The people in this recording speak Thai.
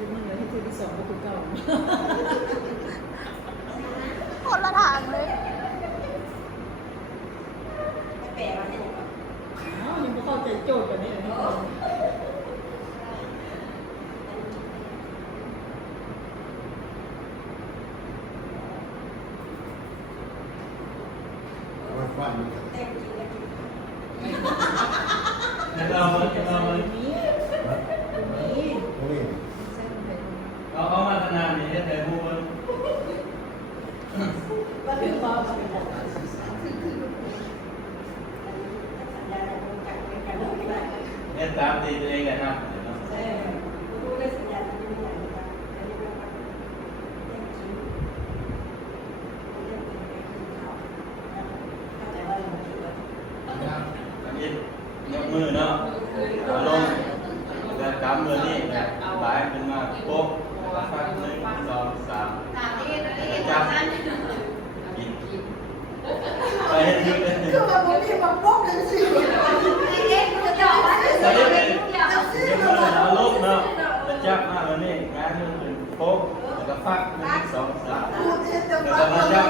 คือมันเลยที่ที่สองก็คือเก่า คนละทางเลย แปลว่าเนี่ย อ้าวยังไม่เข้าใจโจทย์กันนี่นะ ว่าฟัน แต่จริงแล้ว เรามัน นี้นี้ โอ้ย ใช่ไหม เอามาขนาดนี้แต่พูด ก็ถือว่าเป็นแบบสัญญาณกันกันเรื่องอะไร เนี่ยตามตีตัวเองกันนะ ใช่รู้ได้สัญญาณที่ไหนบ้างอันนี้เป็นเรื่องจริงเรื่องจริงเป็นข่าวเข้าใจว่าเราถือว่า ยินยกมือเนาะลงแล้วกำมือนี่หลายขึ้นมาโป๊ะฟัก1 2 3จับกินไปให้ยืดเลย คือว่าผมมีมาปุ๊บเลยสิเด็กมันจะจ่อว่าจะ ตอน ซื้ นี้ อ เป็นยกมือเอาลูกเนาะแล้วจับมาแล้วนี่งานมือเป็นโป๊ะแล้วก็ฟัก1 2 3แล้วก็มาจับ